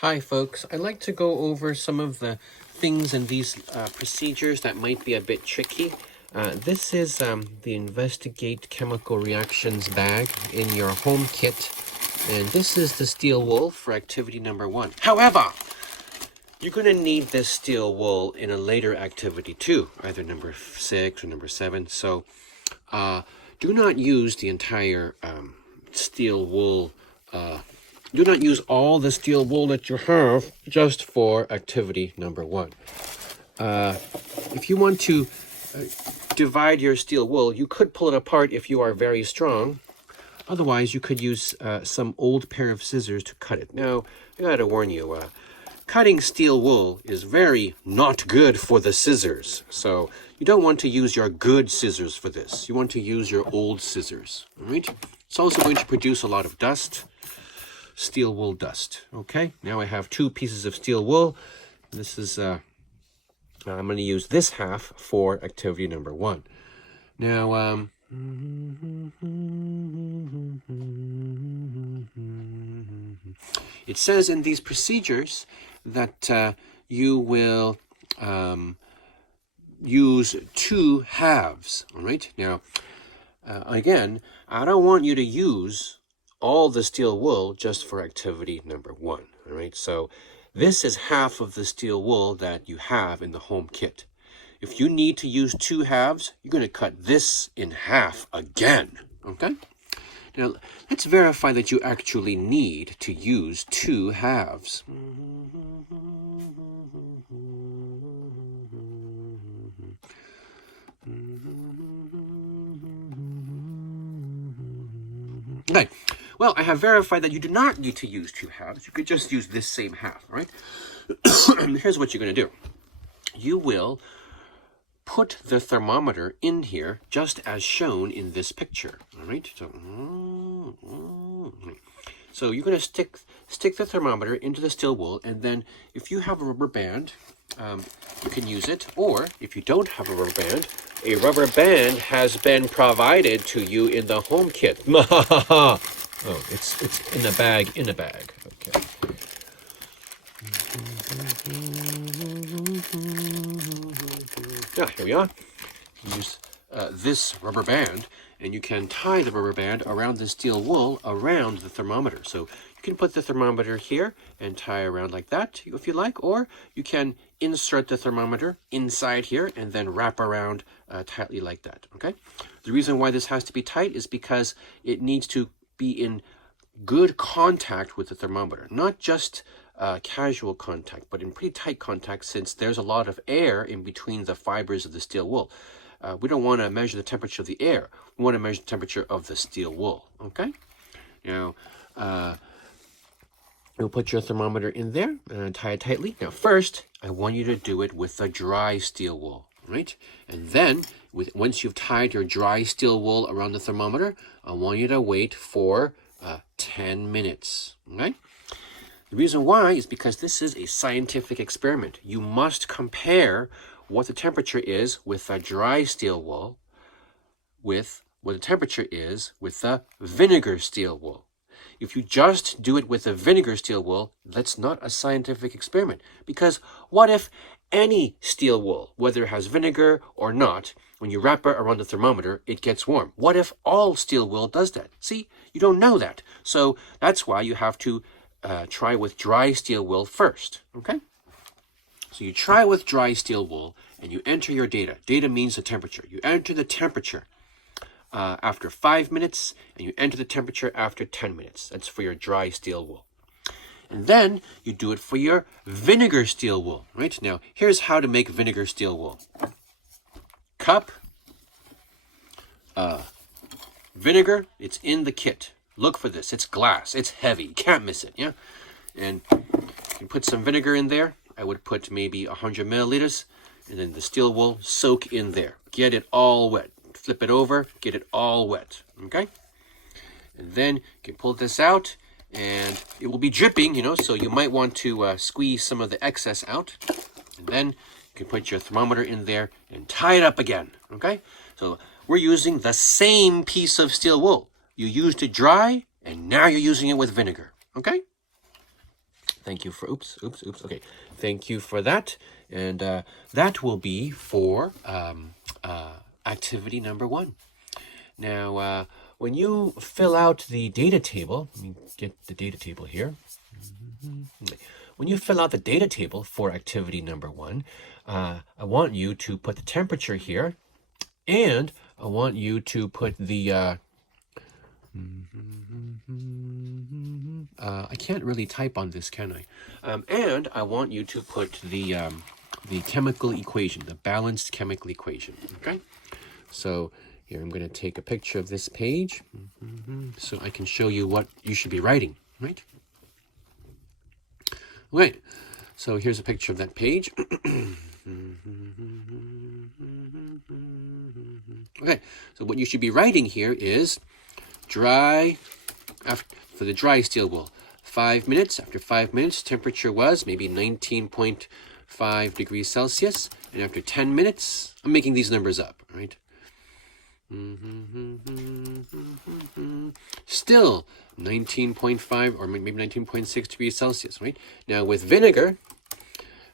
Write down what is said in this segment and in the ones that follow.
Hi folks, I'd like to go over some of the things in these procedures that might be a bit tricky. This is the Investigate Chemical Reactions bag in your home kit, and this is the steel wool for activity number 1. However, you're going to need this steel wool in a later activity too, either number 6 or number 7, so do not use the entire steel wool. Do not use all the steel wool that you have just for activity number 1. If you want to divide your steel wool, you could pull it apart if you are very strong. Otherwise, you could use some old pair of scissors to cut it. Now, I gotta warn you, cutting steel wool is very not good for the scissors. So you don't want to use your good scissors for this. You want to use your old scissors, all right? It's also going to produce a lot of dust. Steel wool dust. Okay, now I have 2 pieces of steel wool. This is I'm going to use this half for activity number 1. Now it says in these procedures that you will use 2 halves. All right, now again, I don't want you to use all the steel wool just for activity number 1, all right? So this is half of the steel wool that you have in the home kit. If you need to use 2 halves, you're going to cut this in half again, okay? Now, let's verify that you actually need to use 2 halves. Okay. Well, I have verified that you do not need to use 2 halves. You could just use this same half, right? Here's what you're going to do. You will put the thermometer in here just as shown in this picture, all right? So you're going to stick the thermometer into the steel wool, and then if you have a rubber band, you can use it, or if you don't have a rubber band has been provided to you in the home kit. Oh, it's in a bag, okay. Here we are. Use this rubber band, and you can tie the rubber band around the steel wool around the thermometer. So you can put the thermometer here and tie around like that if you like, or you can insert the thermometer inside here and then wrap around tightly like that, okay? The reason why this has to be tight is because it needs to be in good contact with the thermometer, not just casual contact, but in pretty tight contact, since there's a lot of air in between the fibers of the steel wool. We don't want to measure the temperature of the air. We want to measure the temperature of the steel wool, okay? Now, you'll put your thermometer in there and tie it tightly. Now, first, I want you to do it with the dry steel wool, right? And then, once you've tied your dry steel wool around the thermometer, I want you to wait for 10 minutes, okay? The reason why is because this is a scientific experiment. You must compare what the temperature is with the dry steel wool with what the temperature is with the vinegar steel wool. If you just do it with the vinegar steel wool, that's not a scientific experiment. Because what if any steel wool, whether it has vinegar or not, when you wrap it around the thermometer, it gets warm? What if all steel wool does that? See, you don't know that. So that's why you have to try with dry steel wool first, okay? So you try with dry steel wool and you enter your data. Data means the temperature. You enter the temperature after 5 minutes, and you enter the temperature after 10 minutes. That's for your dry steel wool. And then you do it for your vinegar steel wool, right? Now, here's how to make vinegar steel wool. Cup, vinegar, it's in the kit. Look for this. It's glass. It's heavy. You can't miss it, yeah? And you put some vinegar in there. I would put maybe 100 milliliters, and then the steel wool, soak in there. Get it all wet. Flip it over, get it all wet, okay? And then you can pull this out, and it will be dripping, so you might want to squeeze some of the excess out. And then you can put your thermometer in there and tie it up again, okay? So we're using the same piece of steel wool. You used it dry, and now you're using it with vinegar, okay? Thank you for, oops. Okay, thank you for that. And that will be for activity number 1. Now, when you fill out the data table, let me get the data table here. When you fill out the data table for activity number 1, I want you to put the temperature here, and I want you to put the, I can't really type on this, can I? And I want you to put the chemical equation, the balanced chemical equation, okay? So here I'm going to take a picture of this page so I can show you what you should be writing, right? Okay, so here's a picture of that page. Okay, so what you should be writing here is dry, for the dry steel wool, 5 minutes. After 5 minutes, temperature was maybe 19.5 degrees Celsius. And after 10 minutes, I'm making these numbers up, right? Still 19.5 or maybe 19.6 degrees Celsius, right? Now with vinegar,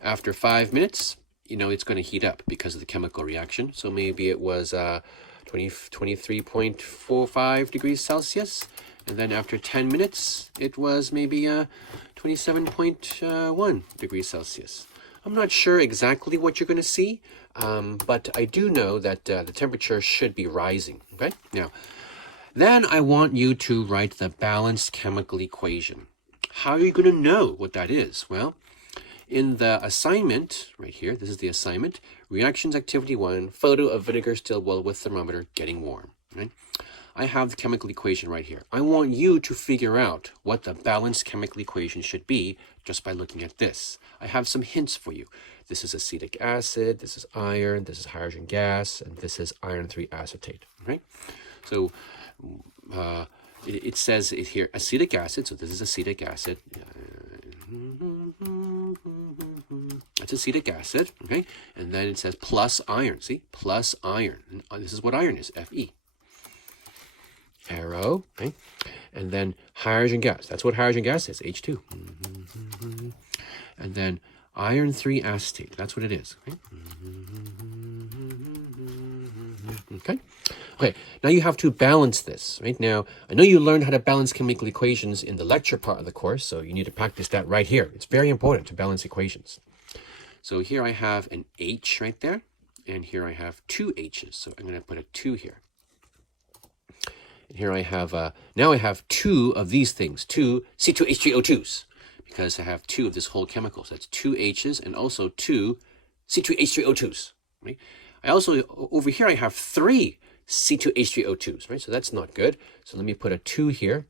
after 5 minutes, you know, it's going to heat up because of the chemical reaction. So maybe it was 23.45 degrees Celsius. And then after 10 minutes, it was maybe 27.1 degrees Celsius. I'm not sure exactly what you're going to see, but I do know that the temperature should be rising, okay? Now, then I want you to write the balanced chemical equation. How are you going to know what that is? Well, in the assignment, right here, this is the assignment, reactions activity 1, photo of vinegar still wool with thermometer getting warm, right? I have the chemical equation right here. I want you to figure out what the balanced chemical equation should be just by looking at this. I have some hints for you. This is acetic acid, this is iron, this is hydrogen gas, and this is iron 3 acetate, right? So it says it here, acetic acid, so this is acetic acid. That's acetic acid, okay? And then it says plus iron, see? Plus iron. And this is what iron is, Fe. Arrow, okay? And then hydrogen gas. That's what hydrogen gas is, H2. And then iron 3 acetate. That's what it is, okay? Okay? Okay, now you have to balance this, right? Now, I know you learned how to balance chemical equations in the lecture part of the course, so you need to practice that right here. It's very important to balance equations. So here I have an H right there, and here I have 2 H's. So I'm going to put a 2 here. And here I have, now I have 2 of these things, 2 C2H3O2s, because I have 2 of this whole chemical. So that's 2 H's and also 2 C2H3O2s, right? I also, over here, I have 3 C2H3O2s, right? So that's not good. So let me put a 2 here.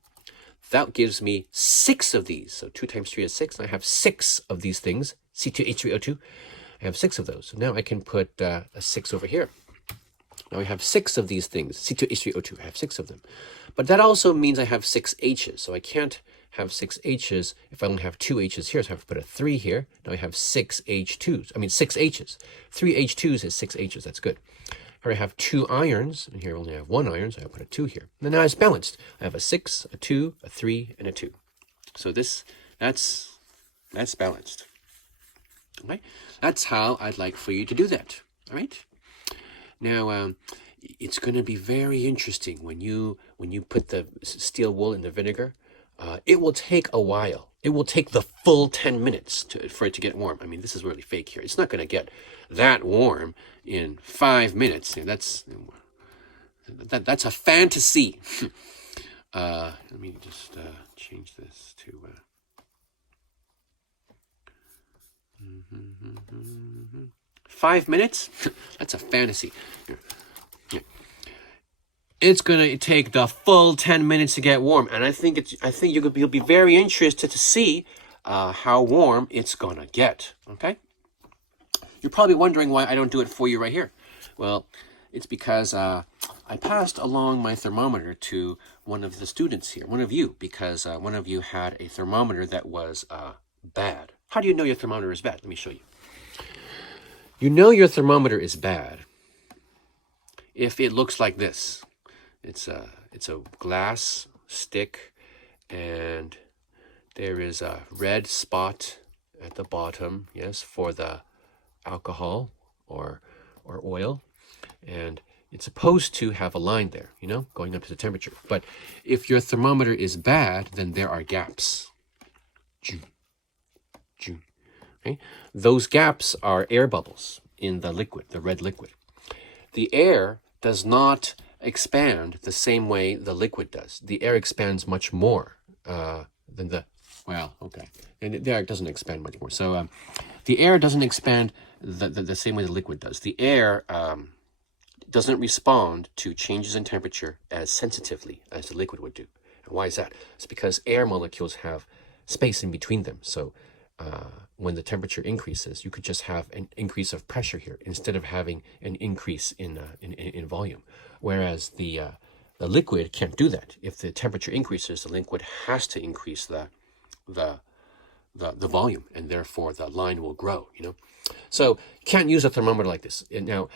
That gives me 6 of these. So 2 times 3 is 6. And I have 6 of these things, C2H3O2. I have 6 of those. So now I can put a 6 over here. Now I have 6 of these things, C2H3O2. I have 6 of them. But that also means I have 6 H's. So I can't have 6 H's if I only have 2 H's here. So I have to put a 3 here. Now I have 6 H2s. I mean 6 H's. 3 H2s is 6 H's. That's good. Here I have 2 irons, and here I only have 1 iron, so I put a 2 here. And then now it's balanced. I have a 6, a 2, a 3, and a 2. So that's balanced. Okay? That's how I'd like for you to do that. All right? Now, it's going to be very interesting when you put the steel wool in the vinegar. It will take a while. It will take the full 10 minutes for it to get warm. I mean, this is really fake here. It's not going to get that warm in 5 minutes. You know, that's a fantasy. Let me just change this to... 5 minutes? That's a fantasy. Yeah. It's gonna take the full 10 minutes to get warm, and I think you'll be very interested to see how warm it's gonna get. Okay? You're probably wondering why I don't do it for you right here. Well, it's because I passed along my thermometer to one of the students here, one of you, because one of you had a thermometer that was bad. How do you know your thermometer is bad? Let me show you. You know your thermometer is bad if it looks like this. It's a glass stick, and There is a red spot at the bottom, yes, for the alcohol or oil. And it's supposed to have a line there, you know, going up to the temperature. But if your thermometer is bad, then there are gaps. Okay? Those gaps are air bubbles in the liquid, the red liquid. The air does not expand the same way the liquid does. The air expands much more than the, well, okay. And the air doesn't expand much more. So the air doesn't expand the same way the liquid does. The air doesn't respond to changes in temperature as sensitively as the liquid would do. And why is that? It's because air molecules have space in between them. So when the temperature increases, you could just have an increase of pressure here instead of having an increase in volume. Whereas the liquid can't do that. If the temperature increases, the liquid has to increase the volume, and therefore the line will grow. You know, so you can't use a thermometer like this. And now,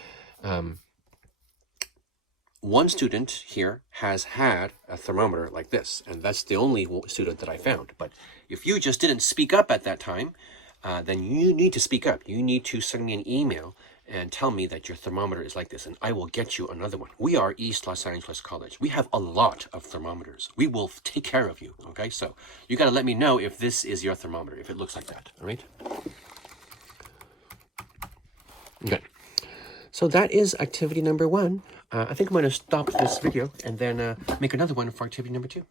one student here has had a thermometer like this, and that's the only student that I found. But if you just didn't speak up at that time, then you need to speak up. You need to send me an email and tell me that your thermometer is like this, and I will get you another one. We are East Los Angeles College. We have a lot of thermometers. We will take care of you, okay? So you got to let me know if this is your thermometer, if it looks like that, all right? Okay. So that is activity number 1. I think I'm going to stop this video and then make another one for activity number 2.